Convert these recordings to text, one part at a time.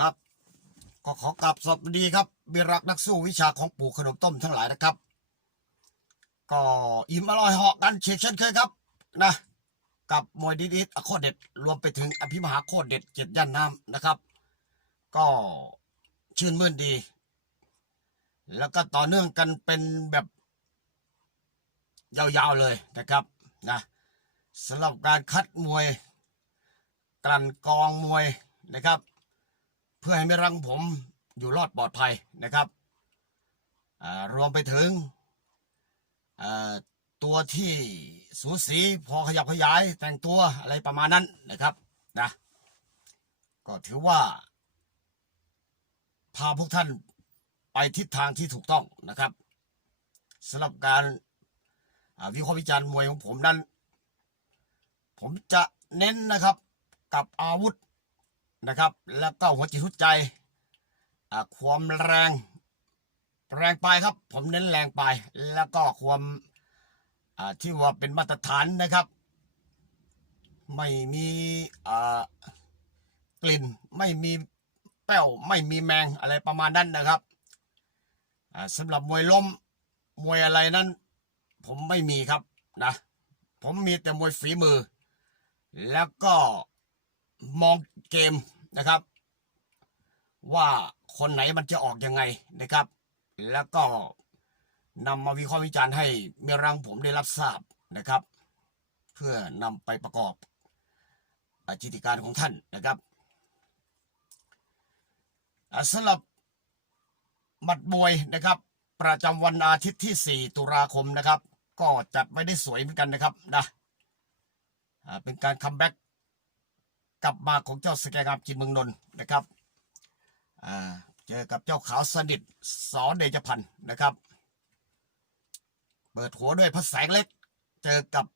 ครับก็ขอกราบสวัสดีครับเบียรักนักสู้วิชาของปู่ขนมต้มทั้งหลายนะครับ ก็อิ่มอร่อยเหาะกันเชกเช่นเคยครับนะกับมวยดีๆโคตรเด็ดรวมไปถึงอภิมหาโคตรเด็ดเจ็ดย่านน้ำนะครับ ก็ชื่นมื่นดี แล้วก็ต่อเนื่องกันเป็นแบบยาวๆเลยนะครับนะสำหรับการคัดมวยกลั่นกองมวยนะครับ เพื่อให้ไม่รังผมอยู่รอดปลอดภัยนะครับรวมไปถึงตัวที่สูสีพอขยับขยายแต่งตัวอะไรประมาณนั้นนะครับนะก็ถือว่า พาพวกท่านไปทิศทางที่ถูกต้องนะครับสำหรับการวิเคราะห์วิจารณ์มวยของผมนั้น ผมจะเน้นนะครับกับอาวุธ นะครับ แล้วก็หัวจิตหัวใจความแรง แรงไปครับ ผมเน้นแรงไป แล้วก็ความที่ว่าเป็นมาตรฐานนะครับ ไม่มีกลิ่นไม่มีแป้วไม่มีแมงอะไรประมาณนั้นนะครับสำหรับมวยล้มมวยอะไรนั้น ผมไม่มีครับนะผมมีแต่มวยฝีมือ แล้วก็ มองเกมนะครับ ว่าคนไหนมันจะออกยังไงนะครับ แล้วก็นำมาวิเคราะห์วิจารณ์ให้เมรังผมได้รับทราบนะครับ เพื่อนำไปประกอบอาจิติการของท่านนะครับสำหรับหมัดมวยนะครับ ประจำวันอาทิตย์ที่ 4 ตุลาคมนะครับ ก็จัดไว้ได้สวยเหมือนกันนะครับนะเป็นการคัมแบ็ก กลับมาของเจ้าสแกงามจินเมืองนนท์นะครับเจอกับเจ้าขาวสนิทสอเดชพันธ์นะครับ เปิดหัวด้วยพระแสงเล็ก เจอกับ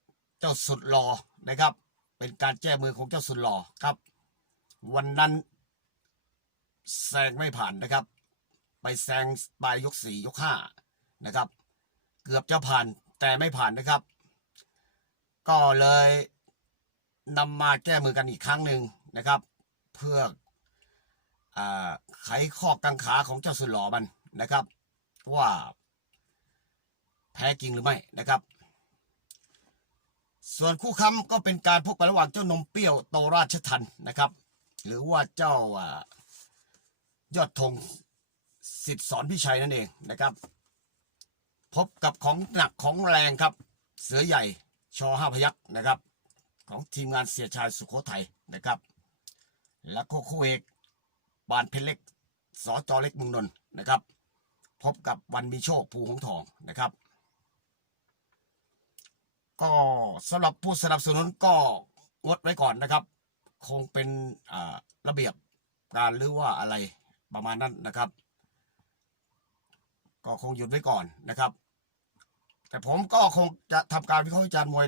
เจ้าสุดหล่อนะครับ เป็นการแก้มือของเจ้าสุดหล่อครับ วันนั้นแซงไม่ผ่านนะครับ ไปแซงปลายยกสี่ยกห้านะครับ เกือบจะผ่านแต่ไม่ผ่านนะครับ ก็เลย นำมาแก้มือกันอีกครั้งหนึ่งนะครับ เพื่ออไขข้อกังขาของเจ้าสุดหล่อมันนะครับ ว่าแพ้จริงหรือไม่นะครับ ส่วนคู่ค้ำก็เป็นการพบกันระหว่างเจ้านมเปรี้ยวโตราชทันนะครับ หรือว่าเจ้าอ่ายอดธงสิทธิสอนพิชัยนั่นเองนะครับ พบกับของหนักของแรงครับ เสือใหญ่ชอห้าพยักษ์นะครับ ของทีมงานเสียชายสุโขทัยนะครับ และก็คู่เอกบานเพชรเล็กสอจอเล็กมุงนนนะครับ พบกับวันมีโชคภูหงทองนะครับ ก็สำหรับผู้สนับสนุนก็งดไว้ก่อนนะครับ คงเป็นระเบียบการหรือว่าอะไรประมาณนั้นนะครับ ก็คงหยุดไว้ก่อนนะครับ แต่ผมก็คงจะทำการวิเคราะห์วิจารณ์มวย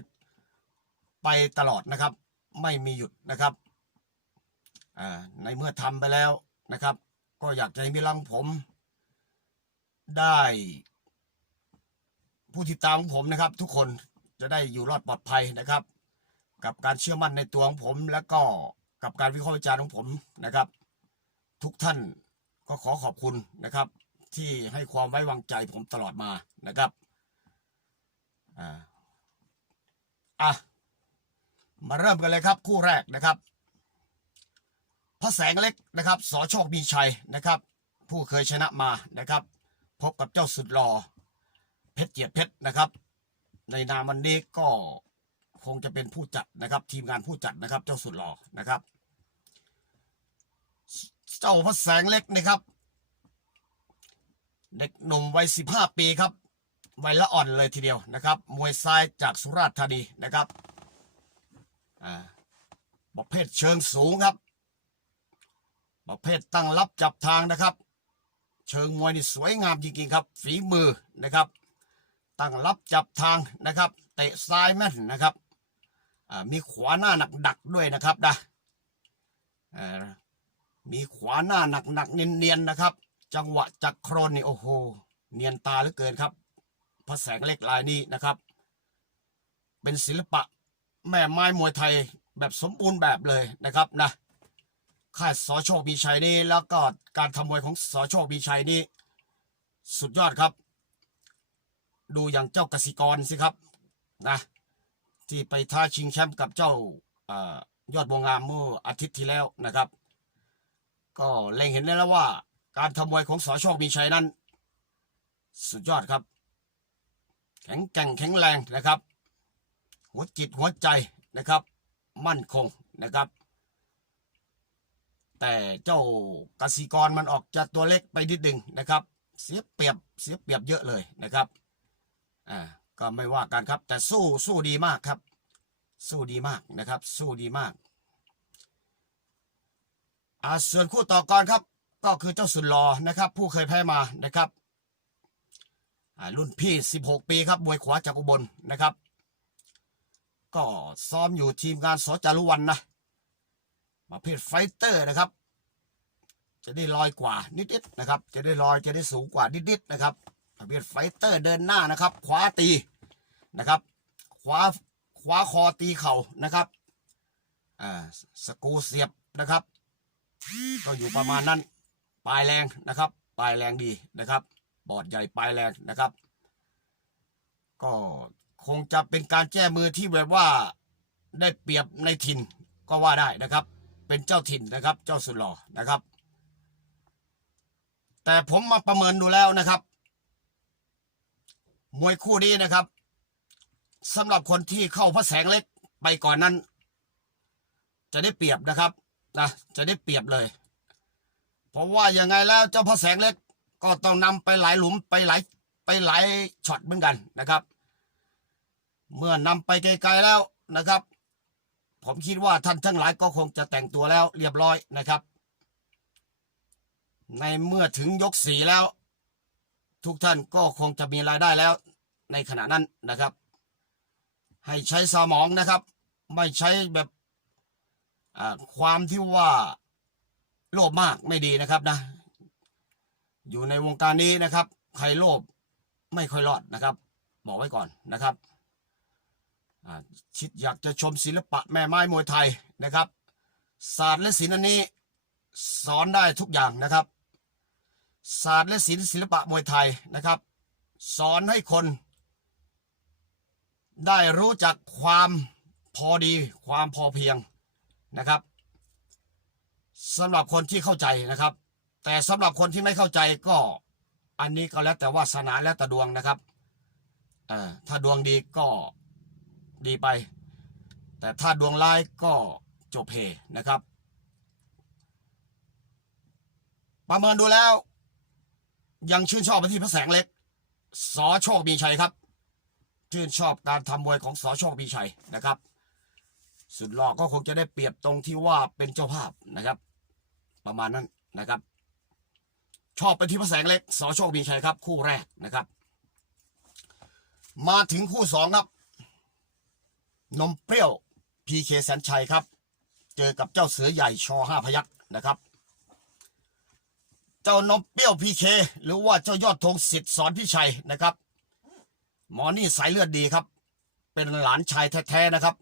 ไปตลอดนะครับ ไม่มีหยุดนะครับในเมื่อทำไปแล้วนะครับ ก็อยากจะให้มีรังผม ได้ ผู้ติดตามของผมนะครับ ทุกคนจะได้อยู่รอดปลอดภัยนะครับ กับการเชื่อมั่นในตัวของผม และก็กับการวิเคราะห์วิจารณ์ของผมนะครับ ทุกท่านก็ขอขอบคุณนะครับ ที่ให้ความไว้วางใจผมตลอดมานะครับอ่าอะ มาเริ่มกันเลยครับคู่แรกนะครับพระแสงเล็กนะครับสอโชคมีชัยนะครับ ผู้เคยชนะมานะครับ พบกับเจ้าสุดหล่อเพชรเจียดเพชรนะครับ ในนามวันนี้ก็คงจะเป็นผู้จัดนะครับ ทีมงานผู้จัดนะครับ เจ้าสุดหล่อนะครับ เจ้าพระแสงเล็กนะครับ เด็กหนุ่มวัย15ปีครับวัยละอ่อนเลยทีเดียวนะครับ มวยซ้ายจากสุราษฎร์ธานีนะครับ อ่าประเภทเชิงสูงครับ ประเภทตั้งรับจับทางนะครับ เชิงมวยนี่สวยงามจริงๆครับ ฝีมือนะครับ ตั้งรับจับทางนะครับ เตะซ้ายแม่นนะครับมีขวาหน้าหนักดักด้วยนะครับนะอ่ามีขวาหน้าหนักหนักเนียนๆนะครับ จังหวะจักรโครนนี่โอ้โหเนียนตาเหลือเกินครับพระแสงเล็กลายนี้นะครับ เป็นศิลปะ แม่ไม้มวยไทยแบบสมบูรณ์แบบเลยนะครับนะค่ายสอโชคมีชัยนี้แล้วก็การทำมวยของสอโชคมีชัยนี้ สุดยอดครับ ดูอย่างเจ้ากสิกรสิครับนะที่ไปท้าชิงแชมป์กับเจ้าอยอดบวงงามเมื่ออาทิตย์ที่แล้วนะครับ ก็เล็งเห็นได้แล้วว่า การทำมวยของสอโชคมีชัยนั้น สุดยอดครับ แข็งแกร่งแข็งแรงนะครับ หัวจิตหัวใจนะครับ มั่นคงนะครับ แต่เจ้ากสิกรมันออกจะตัวเล็กไปนิดหนึ่งนะครับ เสียเปรียบเสียเปรียบเยอะเลยนะครับอ่าก็ไม่ว่ากันครับ แต่สู้สู้ดีมากครับ สู้ดีมากนะครับ สู้ดีมากอ่าส่วนคู่ต่อกรครับ ก็คือเจ้าสุดหลอนะครับ ผู้เคยแพ้มานะครับอ่ารุ่นพี่ 16 ปีครับมวยขวาจากอุบลนะครับ ก็ซ้อมอยู่ทีมงานสจารุวันนะประเภทไฟเตอร์นะครับ จะได้ลอยกว่านิดๆนะครับ จะได้ลอยจะได้สูงกว่านิดๆนะครับประเภทไฟเตอร์เดินหน้านะครับขวาตีนะครับขวาขวาคอตีเข่านะครับอ่าสกูเสียบนะครับ ก็อยู่ประมาณนั้นปลายแรงนะครับ ปลายแรงดีนะครับ บอดใหญ่ปลายแรงนะครับ ก็ คงจะเป็นการแก้มือที่แบบว่าได้เปรียบในถิ่นก็ว่าได้นะครับ เป็นเจ้าถิ่นนะครับ เจ้าสุดหล่อนะครับ แต่ผมมาประเมินดูแล้วนะครับ มวยคู่นี้นะครับสำหรับคนที่เข้าพระแสงเล็กไปก่อนนั้น จะได้เปรียบนะครับนะจะได้เปรียบเลยเพราะว่ายังไงแล้วเจ้าพระแสงเล็กก็ต้องนำไปหลายหลุมไปหลายไปหลายช็อตเหมือนกันนะครับ เมื่อนำไปไกลๆแล้วนะครับ ผมคิดว่าท่านทั้งหลายก็คงจะแต่งตัวแล้วเรียบร้อยนะครับ ในเมื่อถึงยกสีแล้ว ทุกท่านก็คงจะมีรายได้แล้ว ในขณะนั้นนะครับ ให้ใช้สมองนะครับ ไม่ใช้แบบความที่ว่าโลภมากไม่ดีนะครับนะ อยู่ในวงการนี้นะครับ ใครโลภไม่ค่อยรอดนะครับ บอกไว้ก่อนนะครับ อ่าชิดอยากจะชมศิลปะแม่ไม้มวยไทยนะครับศาสตร์และศิลป์อันนี้สอนได้ทุกอย่างนะครับศาสตร์และศิลป์ศิลปะมวยไทยนะครับ สอนให้คน ได้รู้จักความพอดีความพอเพียงนะครับสำหรับคนที่เข้าใจนะครับ แต่สำหรับคนที่ไม่เข้าใจก็อันนี้ก็แล้วแต่วาสนาแล้วแต่ดวงนะครับถ้าดวงดีก็ ดีไป แต่ถ้าดวงร้ายก็จบเพนะครับ ประเมินดูแล้ว ยังชื่นชอบไปที่พระแสงเล็กสอโชคมีชัยครับ ชื่นชอบการทำมวยของสอโชคมีชัยนะครับ สุดหล่อก็คงจะได้เปรียบตรงที่ว่าเป็นเจ้าภาพนะครับ ประมาณนั้นนะครับ ชอบไปที่พระแสงเล็กสอโชคมีชัยครับ คู่แรกนะครับ มาถึงคู่สองครับ นมเปรี้ยวพีเคแสนชัยครับ เจอกับเจ้าเสือใหญ่ชอห้าพยักนะครับ เจ้านมเปรี้ยวพีเคหรือว่าเจ้ายอดธงสิทธิ์สอนพี่ชัยนะครับ หมอนี่สายเลือดดีครับ เป็นหลานชายแท้ๆนะครับ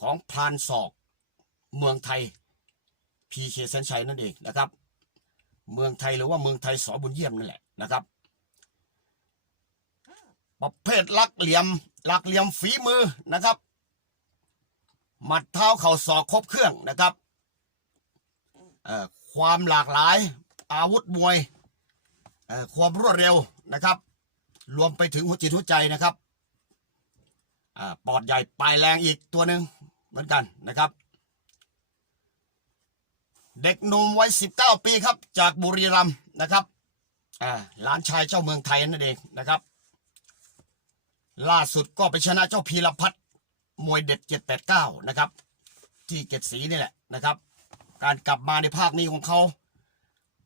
ของพรานศอก เมืองไทยพีเคแสนชัยนั่นเองนะครับ เมืองไทยหรือว่าเมืองไทยสอบุญเยี่ยมนั่นแหละนะครับประเภทลักเหลี่ยมลักเหลี่ยมฝีมือนะครับ หมัดเท้าเข่าศอกครบเครื่องนะครับความหลากหลายอาวุธมวยความรวดเร็วนะครับ รวมไปถึงหัวจิตหัวใจนะครับอปอดใหญ่ปลายแรงอีกตัวหนึ่งเหมือนกันนะครับ เด็กหนุ่มวัย19 ปีครับ จากบุรีรัมย์นะครับอ่าหลานชายเจ้าเมืองไทยนั่นเองนะครับ ล่าสุดก็ไปชนะเจ้าพีรพัฒน์ มวยเด็ด789นะครับ ที่เกตสีนี่แหละนะครับ การกลับมาในภาคนี้ของเขา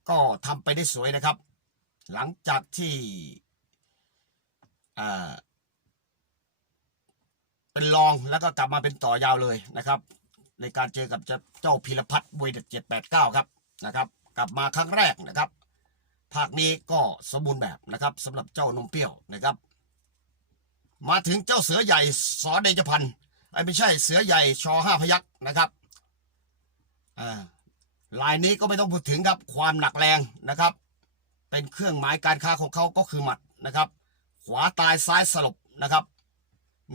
ก็ทำไปได้สวยนะครับ หลังจากที่เป็นรองแล้วก็กลับมาเป็นต่อยาวเลยนะครับ ในการเจอกับเจ้าพีรพัฒน์มวยเด็ด789ครับนะครับ กลับมาครั้งแรกนะครับ ภาคนี้ก็สมบูรณ์แบบนะครับสำหรับเจ้านมเปรี้ยวนะครับ มาถึงเจ้าเสือใหญ่สอเดชพันธ์ไอ้ไม่ใช่เสือใหญ่ชอห้าพยักนะครับอ่าลายนี้ก็ไม่ต้องพูดถึงครับความหนักแรงนะครับ เป็นเครื่องหมายการค้าของเขาก็คือหมัดนะครับ ขวาตายซ้ายสลบนะครับ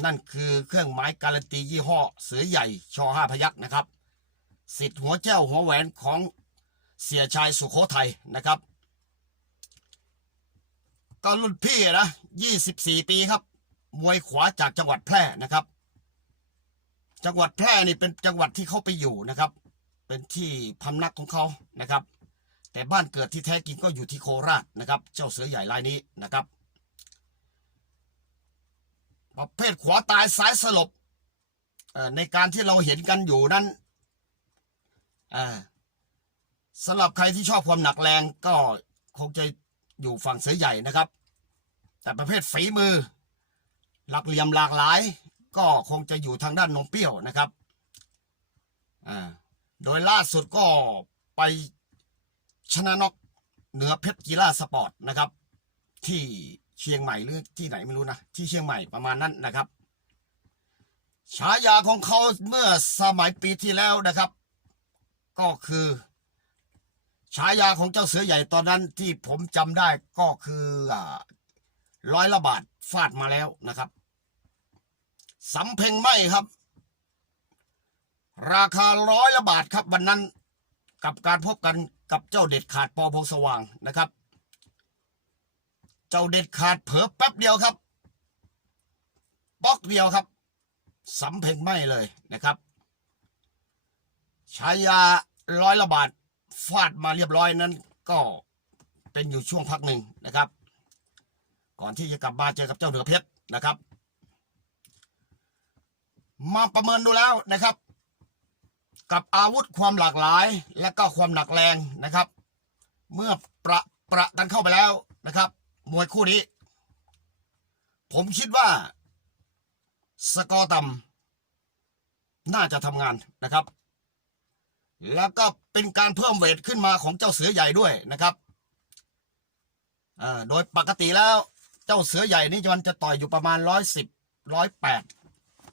นั่นคือเครื่องหมายการันตียี่ห้อเสือใหญ่ชอห้าพยักนะครับสิทธิ์หัวเจ้าหัวแหวนของเสียชายสุโขทัยนะครับ ก็รุ่นพี่นะ 24 ปีครับ มวยขวาจากจังหวัดแพร่นะครับ จังหวัดแพร่นี่เป็นจังหวัดที่เขาไปอยู่นะครับ เป็นที่พำนักของเขานะครับ แต่บ้านเกิดที่แท้จริงก็อยู่ที่โคราชนะครับ เจ้าเสือใหญ่รายนี้นะครับประเภทขวาตายซ้ายสลบในการที่เราเห็นกันอยู่นั้นสำหรับใครที่ชอบความหนักแรงก็คงจะอยู่ฝั่งเสือใหญ่นะครับ แต่ประเภทฝีมือ หลักเหลี่ยมหลากหลาย ก็คงจะอยู่ทางด้านนมเปรี้ยวนะครับอ่าโดยล่าสุดก็ไปชนะนกเหนือเพชรกีฬาสปอร์ตนะครับ ที่เชียงใหม่หรือที่ไหนไม่รู้นะที่เชียงใหม่ประมาณนั้นนะครับฉายาของเขาเมื่อสมัยปีที่แล้วนะครับ ก็คือฉายาของเจ้าเสือใหญ่ตอนนั้นที่ผมจำได้ก็คืออ่า ร้อยละบาทฟาดมาแล้วนะครับสำเพ็งไหมครับ ราคาร้อยละบาทครับวันนั้นกับการพบกันกับเจ้าเด็ดขาดปอพงสว่างนะครับ เจ้าเด็ดขาดเผลอแป๊บเดียวครับป๊อกเดียวครับสำเพ็งไหมเลยนะครับฉายาร้อยละบาทฟาดมาเรียบร้อยนั้นก็เป็นอยู่ช่วงพักหนึ่งนะครับ ก่อนที่จะกลับมาเจอกับเจ้าเหนือเพชรนะครับ มาประเมินดูแล้วนะครับ กับอาวุธความหลากหลายและก็ความหนักแรงนะครับ เมื่อประประกันเข้าไปแล้วนะครับ มวยคู่นี้ ผมคิดว่า สกอร์ต่ำน่าจะทำงานนะครับ แล้วก็เป็นการเพิ่มเวทขึ้นมาของเจ้าเสือใหญ่ด้วยนะครับโดยปกติแล้ว เจ้าเสือใหญ่นี่มันจะต่อยอยู่ประมาณร้อยสิบร้อยแปด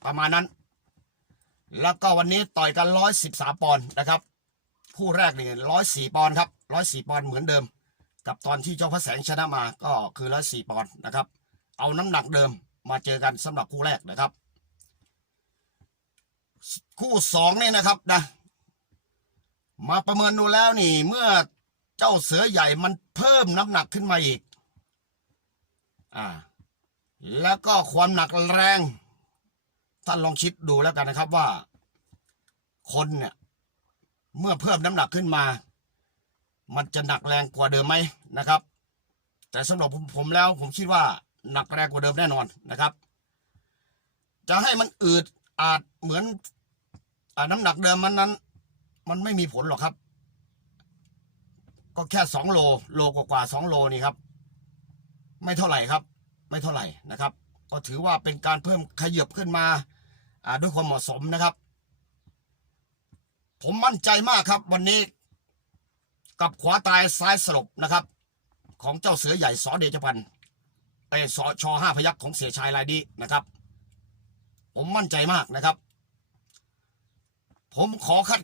ประมาณนั้น แล้วก็วันนี้ต่อยกันร้อยสิบสามปอนด์นะครับ คู่แรกนี่ร้อยสี่ปอนด์ครับร้อยสี่ปอนด์เหมือนเดิม กับตอนที่เจ้าพระแสงชนะมาก็คือร้อยสี่ปอนด์นะครับ เอาน้ำหนักเดิมมาเจอกันสำหรับคู่แรกนะครับ คู่สองนี่นะครับนะมาประเมินดูแล้วนี่เมื่อเจ้าเสือใหญ่มันเพิ่มน้ำหนักขึ้นมาอีก อ่า แล้วก็ความหนักแรง ท่านลองคิดดูแล้วกันนะครับว่า คนเนี่ย เมื่อเพิ่มน้ำหนักขึ้นมา มันจะหนักแรงกว่าเดิมไหมนะครับ แต่สำหรับผมผมแล้ว ผมคิดว่าหนักแรงกว่าเดิมแน่นอนนะครับ จะให้มันอืดอาจเหมือนอน้ำหนักเดิมมันนั้น มันไม่มีผลหรอกครับ ก็แค่สองโลโลกว่าสองโลนี่ครับ ไม่เท่าไหร่ครับ ไม่เท่าไหร่นะครับ ก็ถือว่าเป็นการเพิ่มขยับขึ้นมาอ่าด้วยความเหมาะสมนะครับ ผมมั่นใจมากครับวันนี้กับขวาตายซ้ายสลบนะครับ ของเจ้าเสือใหญ่สอเดชพันธ์ไอสอชอห้าพยักของเสียชายรายดีนะครับ ผมมั่นใจมากนะครับ ผมขอคัด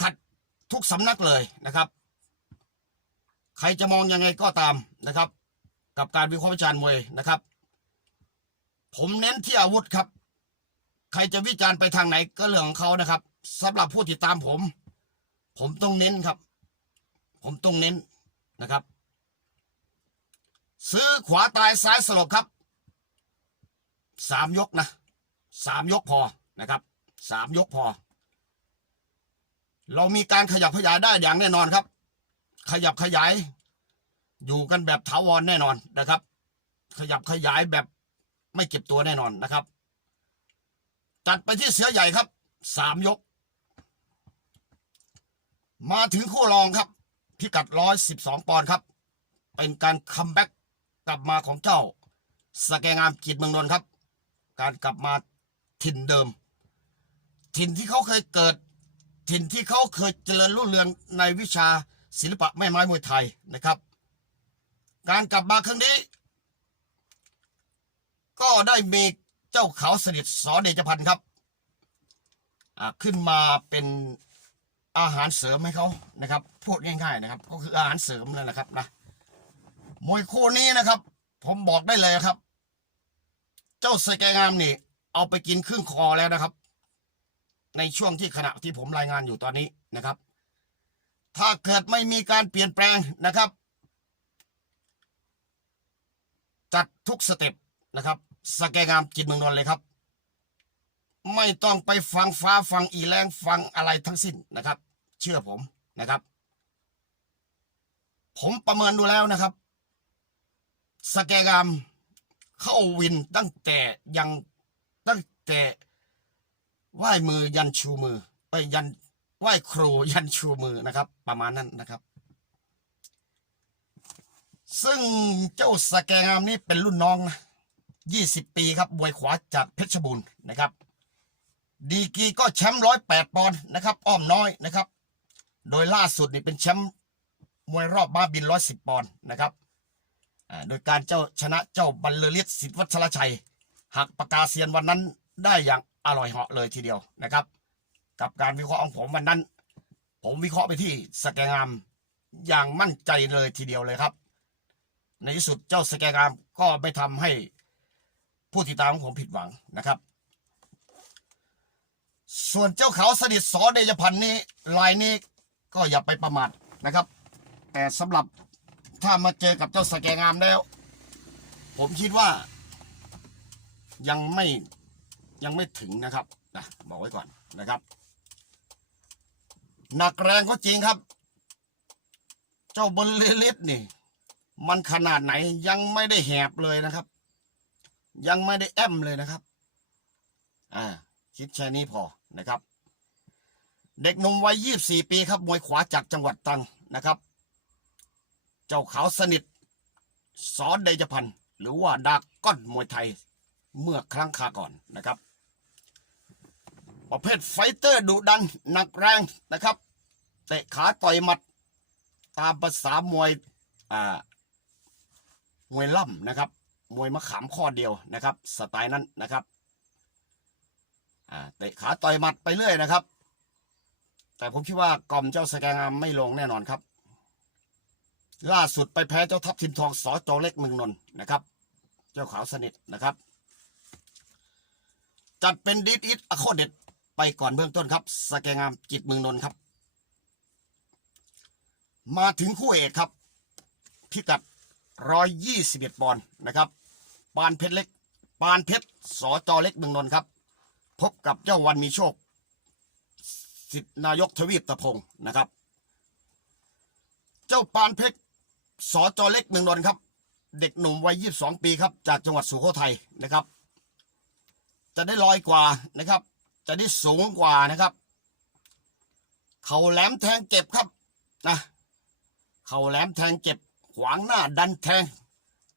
ขัดทุกสำนักเลยนะครับ ใครจะมองยังไงก็ตามนะครับ กับการวิเคราะห์วิจารณ์มวยนะครับ ผมเน้นที่อาวุธครับ ใครจะวิจารณ์ไปทางไหนก็เรื่องของเขานะครับสำหรับผู้ติดตามผม ผมต้องเน้นครับ ผมต้องเน้นนะครับ ซื้อขวาตายซ้ายสลบครับสามยกนะสามยกพอนะครับสามยกพอ เรามีการขยับขยายได้อย่างแน่นอนครับ ขยับขยาย อยู่กันแบบถาวรแน่นอนนะครับ ขยับขยายแบบไม่เก็บตัวแน่นอนนะครับ จัดไปที่เสือใหญ่ครับสามยก มาถึงคู่รองครับ พิกัดร้อยสิบสองปอนด์ครับ เป็นการคัมแบ็กกลับมาของเจ้าสแกงามกีดเมืองนนท์ครับ การกลับมาถิ่นเดิม ถิ่นที่เขาเคยเกิด ถิ่นที่เขาเคยเจริญรุ่งเรืองในวิชาศิลปะแม่ไม้มวยไทยนะครับ การกลับมาครั้งนี้ ก็ได้มีเจ้าเขาสนิทสอเดชพันธ์ครับขึ้นมาเป็นอาหารเสริมให้เขานะครับพูดง่ายๆนะครับ ก็คืออาหารเสริมนั่นแหละครับนะมวยคู่นี้นะครับ ผมบอกได้เลยครับ เจ้าสแกงามนี่ เอาไปกินครึ่งคอแล้วนะครับ ในช่วงที่ขณะที่ผมรายงานอยู่ตอนนี้นะครับ ถ้าเกิดไม่มีการเปลี่ยนแปลงนะครับ จัดทุกสเต็ปนะครับสแกงามกินเมืองนนท์เลยครับ ไม่ต้องไปฟังฟ้าฟังอีแรงฟังอะไรทั้งสิ้นนะครับ เชื่อผมนะครับ ผมประเมินดูแล้วนะครับ สแกงามเข้าวินตั้งแต่ยังตั้งแต่ไหว้มือยันชูมือไปยันไหว้ครูยันชูมือนะครับ ประมาณนั้นนะครับ ซึ่งเจ้าสแกงามนี่เป็นรุ่นน้องนะยี่สิบปีครับมวยขวาจากเพชรบูรณ์นะครับ ดีกีก็แชมป์ร้อยแปดปอนด์นะครับอ้อมน้อยนะครับ โดยล่าสุดนี่เป็นแชมป์มวยรอบบ้าบินร้อยสิบปอนด์นะครับโดยการเจ้าชนะเจ้าบัลเลอร์ลิศสิทธิวัชรชัย หักปากกาเซียนวันนั้นได้อย่างอร่อยเหาะเลยทีเดียวนะครับ กับการวิเคราะห์ของผมวันนั้น ผมวิเคราะห์ไปที่สแกงามอย่างมั่นใจเลยทีเดียวเลยครับ ในที่สุดเจ้าสแกงามก็ไม่ทำให้ผู้ติดตามของผมผิดหวังนะครับ ส่วนเจ้าเขาสนิทสอเดชพันธ์นี้ลายนี้ก็อย่าไปประมาทนะครับ แต่สำหรับถ้ามาเจอกับเจ้าสแกงามแล้ว ผมคิดว่า ยังไม่ยังไม่ถึงนะครับนะบอกไว้ก่อนนะครับ หนักแรงก็จริงครับ เจ้าบนเลลิสนี่ มันขนาดไหนยังไม่ได้แหบเลยนะครับ ยังไม่ได้แอมเลยนะครับ อ่า คิดแค่นี้พอนะครับ เด็กหนุ่มวัย 24 ปีครับมวยขวาจากจังหวัดตรังนะครับ เจ้าขาวสนิทสอนเดชพันธ์หรือว่าดากก้อนมวยไทยเมื่อครั้งคาก่อนนะครับ ประเภทไฟเตอร์ดุดันหนักแรงนะครับเตะขาต่อยหมัด ตามภาษามวยอ่า มวยล่ำนะครับ มวยมะขามข้อเดียวนะครับ สไตล์นั้นนะครับเตะขาต่อยหมัดไปเรื่อยนะครับ แต่ผมคิดว่ากล่อมเจ้าสแกงามไม่ลงแน่นอนครับ ล่าสุดไปแพ้เจ้าทัพทิมทองสอจอเล็กเมืองนนท์นะครับ เจ้าขาวสนิทนะครับ จัดเป็นดีดอิทอโคเด็ดไปก่อนเบื้องต้นครับ สแกงามจิตเมืองนนท์ครับ มาถึงคู่เอกครับ พิกัด 121ปอนด์นะครับปานเพชรเล็ก ปานเพชรสอจอเล็กเมืองนนท์ครับ พบกับเจ้าวันมีโชคสิทธินายกทวีปตะพงนะครับ เจ้าปานเพชรสอจอเล็กเมืองนนท์ครับ เด็กหนุ่มวัย 22 ปีครับ จากจังหวัดสุโขทัยนะครับ จะได้ลอยกว่านะครับ จะได้สูงกว่านะครับ เขาแหลมแทงเจ็บครับนะเข่าแหลมแทงเจ็บ ขวางหน้าดันแทง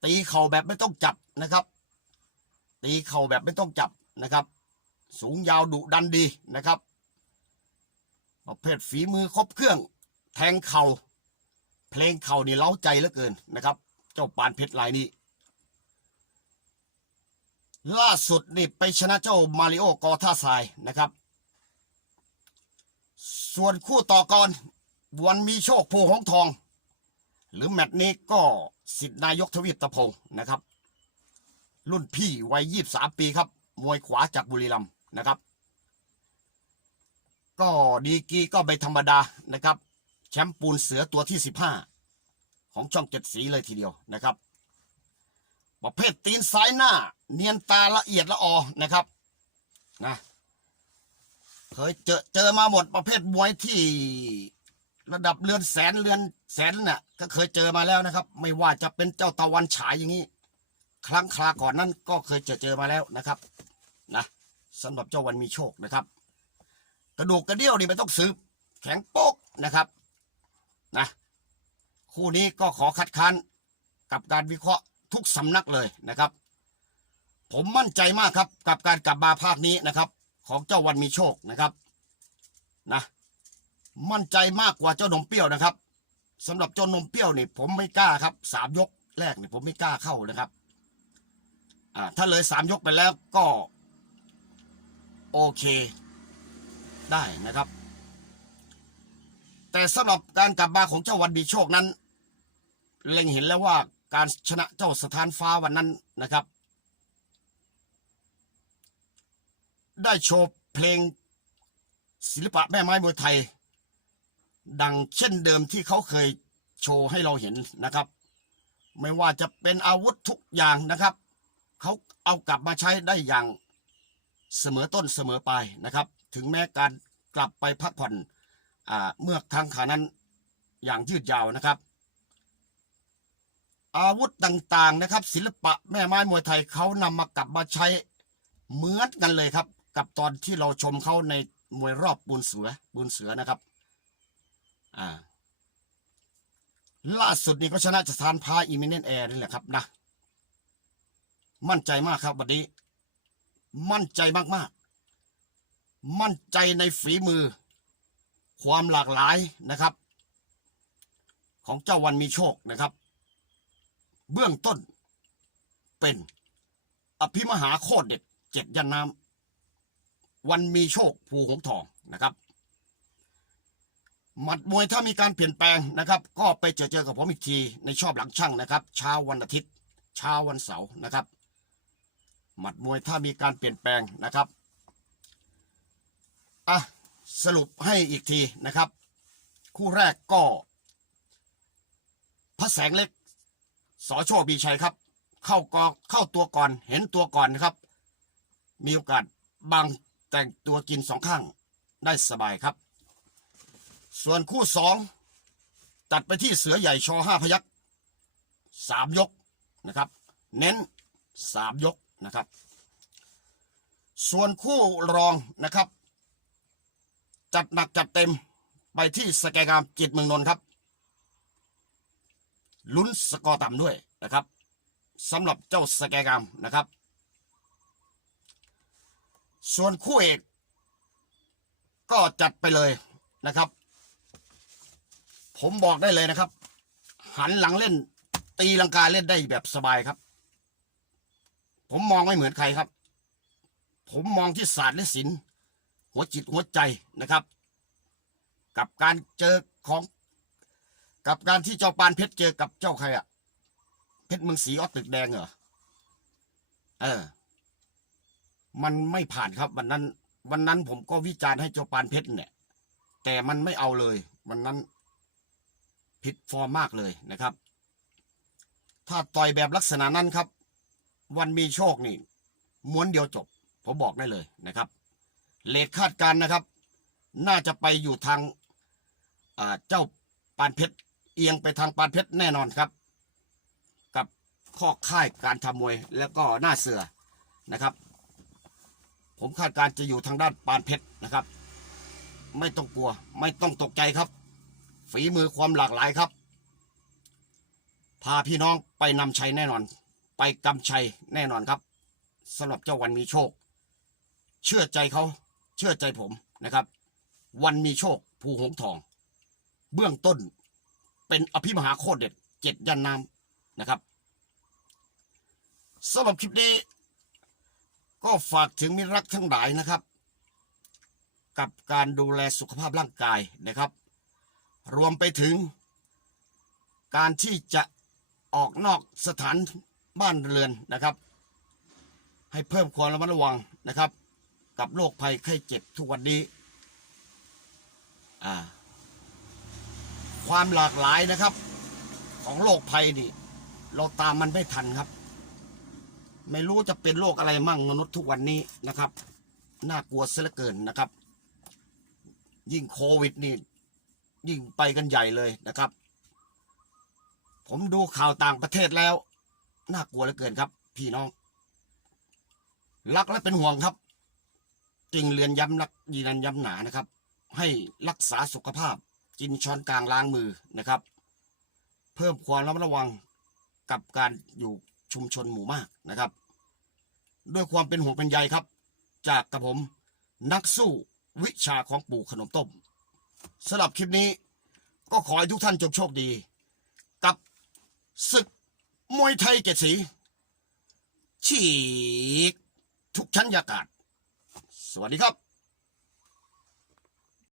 ตีเข่าแบบไม่ต้องจับนะครับ ตีเข่าแบบไม่ต้องจับนะครับ สูงยาวดุดันดีนะครับประเภทฝีมือครบเครื่อง แทงเข่า เพลงเข่านี่เล้าใจเหลือเกินนะครับ เจ้าปานเพชรลายนี้ ล่าสุดนี่ไปชนะเจ้ามาริโอกอท่าทรายนะครับ ส่วนคู่ต่อกรวันมีโชคโพหงทอง หรือแมตช์นี้ก็สิทธินายกทวีปตะพงศ์นะครับ รุ่นพี่วัยยี่สามปีครับ มวยขวาจากบุรีรัมย์นะครับ ก็ดีกีก็ไม่ธรรมดานะครับ แชมป์ปูนเสือตัวที่สิบห้าของช่องเจ็ดสีเลยทีเดียวนะครับ ประเภทตีนซ้ายหน้า เนียนตาละเอียดละออนะครับนะเคยเจอเจอมาหมดประเภทมวยที่ระดับเรือนแสนเรือน แสนน่ะก็เคยเจอมาแล้วนะครับ ไม่ว่าจะเป็นเจ้าตะวันฉายอย่างนี้ ครั้งคราก่อนนั้นก็เคยเจอเจอมาแล้วนะครับนะสำหรับเจ้าวันมีโชคนะครับ กระดูกกระเดี่ยวนี่ไม่ต้องสืบแข็งโป๊กนะครับนะคู่นี้ก็ขอคัดค้านกับการวิเคราะห์ทุกสำนักเลยนะครับ ผมมั่นใจมากครับกับการกลับมาภาคนี้นะครับ ของเจ้าวันมีโชคนะครับนะมั่นใจมากกว่าเจ้านมเปรี้ยวนะครับ สำหรับเจ้านมเปรี้ยวนี่ผมไม่กล้าครับสามยกแรกนี่ผมไม่กล้าเข้านะครับอ่าถ้าเลยสามยกไปแล้วก็ โอเค ได้นะครับ แต่สำหรับการกลับมาของเจ้าวันมีโชคนั้น เล็งเห็นแล้วว่าการชนะเจ้าสถานฟ้าวันนั้นนะครับ ได้โชว์เพลงศิลปะแม่ไม้มวยไทย ดังเช่นเดิมที่เขาเคยโชว์ให้เราเห็นนะครับ ไม่ว่าจะเป็นอาวุธทุกอย่างนะครับ เขาเอากลับมาใช้ได้อย่างเสมอต้นเสมอปลายนะครับ ถึงแม้การกลับไปพักผ่อนอเมื่อครั้งขานั้นอย่างยืดยาวนะครับ อาวุธต่างๆนะครับ ศิลปะแม่ไม้มวยไทยเขานำมากลับมาใช้เหมือนกันเลยครับ กับตอนที่เราชมเขาในมวยรอบบุญเสือบุญเสือนะครับ อ่า ล่าสุดนี้ก็ชนะสถานพาอิมิเนนแอร์นี่แหละครับนะ มั่นใจมากครับวันนี้ มั่นใจมากๆ มั่นใจในฝีมือ ความหลากหลายนะครับ ของเจ้าวันมีโชคนะครับ เบื้องต้นเป็น อภิมหาโคตรเด็ดเจ็ดยันน้ำวันมีโชคภูหงทองนะครับ หมัดมวยถ้ามีการเปลี่ยนแปลงนะครับ ก็ไปเจอเจอกับผมอีกทีในชอบหลังช่างนะครับ เช้าวันอาทิตย์เช้าวันเสาร์นะครับ หมัดมวยถ้ามีการเปลี่ยนแปลงนะครับอะสรุปให้อีกทีนะครับ คู่แรกก็พระแสงเล็กสอโชคบีชัยครับ เข้ากอเข้าตัวก่อนเห็นตัวก่อนนะครับ มีโอกาสบังแต่งตัวกินสองข้างได้สบายครับ ส่วนคู่สองตัดไปที่เสือใหญ่ชอห้าพยักสามยกนะครับ เน้นสามยกนะครับ ส่วนคู่รองนะครับ จัดหนักจัดเต็มไปที่สแกงามจิตเมืองนนท์ครับ ลุ้นสกอร์ต่ำด้วยนะครับสำหรับเจ้าสแกงามนะครับ ส่วนคู่เอกก็จัดไปเลยนะครับ ผมบอกได้เลยนะครับ หันหลังเล่น ตีลังกาเล่นได้แบบสบายครับ ผมมองไม่เหมือนใครครับ ผมมองที่ศาสตร์และศิลป์หัวจิตหัวใจนะครับ กับการเจอของ กับการที่เจ้าปานเพชรเจอกับเจ้าใครอะเพชรเมืองศรีออตึกแดงเหรอเออ มันไม่ผ่านครับวันนั้น วันนั้นผมก็วิจารณ์ให้เจ้าปานเพชรเนี่ย แต่มันไม่เอาเลย วันนั้น ผิดฟอร์มมากเลยนะครับ ถ้าต่อยแบบลักษณะนั้นครับ วันมีโชคนี่ม้วนเดียวจบ ผมบอกได้เลยนะครับเลทคาดการนะครับ น่าจะไปอยู่ทางเจ้าปานเพชรเอียงไปทางปานเพชรแน่นอนครับ กับข้อค่ายการทำมวยแล้วก็หน้าเสือนะครับ ผมคาดการจะอยู่ทางด้านปานเพชรนะครับ ไม่ต้องกลัว ไม่ต้องตกใจครับ ฝีมือความหลากหลายครับ พาพี่น้องไปนำชัยแน่นอน ไปกำชัยแน่นอนครับสำหรับเจ้าวันมีโชค เชื่อใจเขาเชื่อใจผมนะครับ วันมีโชคภูหงทอง เบื้องต้นเป็นอภิมหาโคตรเด็ดเจ็ดยันน้ำนะครับสำหรับคลิปนี้ ก็ฝากถึงมิตรรักทั้งหลายนะครับ กับการดูแลสุขภาพร่างกายนะครับ รวมไปถึง การที่จะออกนอกสถานบ้านเรือนนะครับ ให้เพิ่มความระมัดระวังนะครับ กับโรคภัยไข้เจ็บทุกวันนี้ความหลากหลายนะครับ ของโรคภัยนี่ เราตามมันไม่ทันครับ ไม่รู้จะเป็นโรคอะไรมั่งมนุษย์ทุกวันนี้นะครับ น่ากลัวเสียเหลือเกินนะครับ ยิ่งโควิดนี่ ยิ่งไปกันใหญ่เลยนะครับ ผมดูข่าวต่างประเทศแล้ว น่ากลัวเหลือเกินครับ พี่น้อง รักและเป็นห่วงครับ จึงเรียนย้ำรักยีนันย้ำหนานะครับ ให้รักษาสุขภาพ กินช้อนกลางล้างมือนะครับ เพิ่มความระมัดระวังกับการอยู่ชุมชนหมู่มากนะครับ ด้วยความเป็นห่วงเป็นใยครับ จากกับผมนักสู้วิชาของปู่ขนมต้ม สำหรับคลิปนี้ ก็ขอให้ทุกท่านจงโชคดี กับศึกมวยไทยเกตศรีฉีกทุกชั้นยากาศ สวัสดีครับ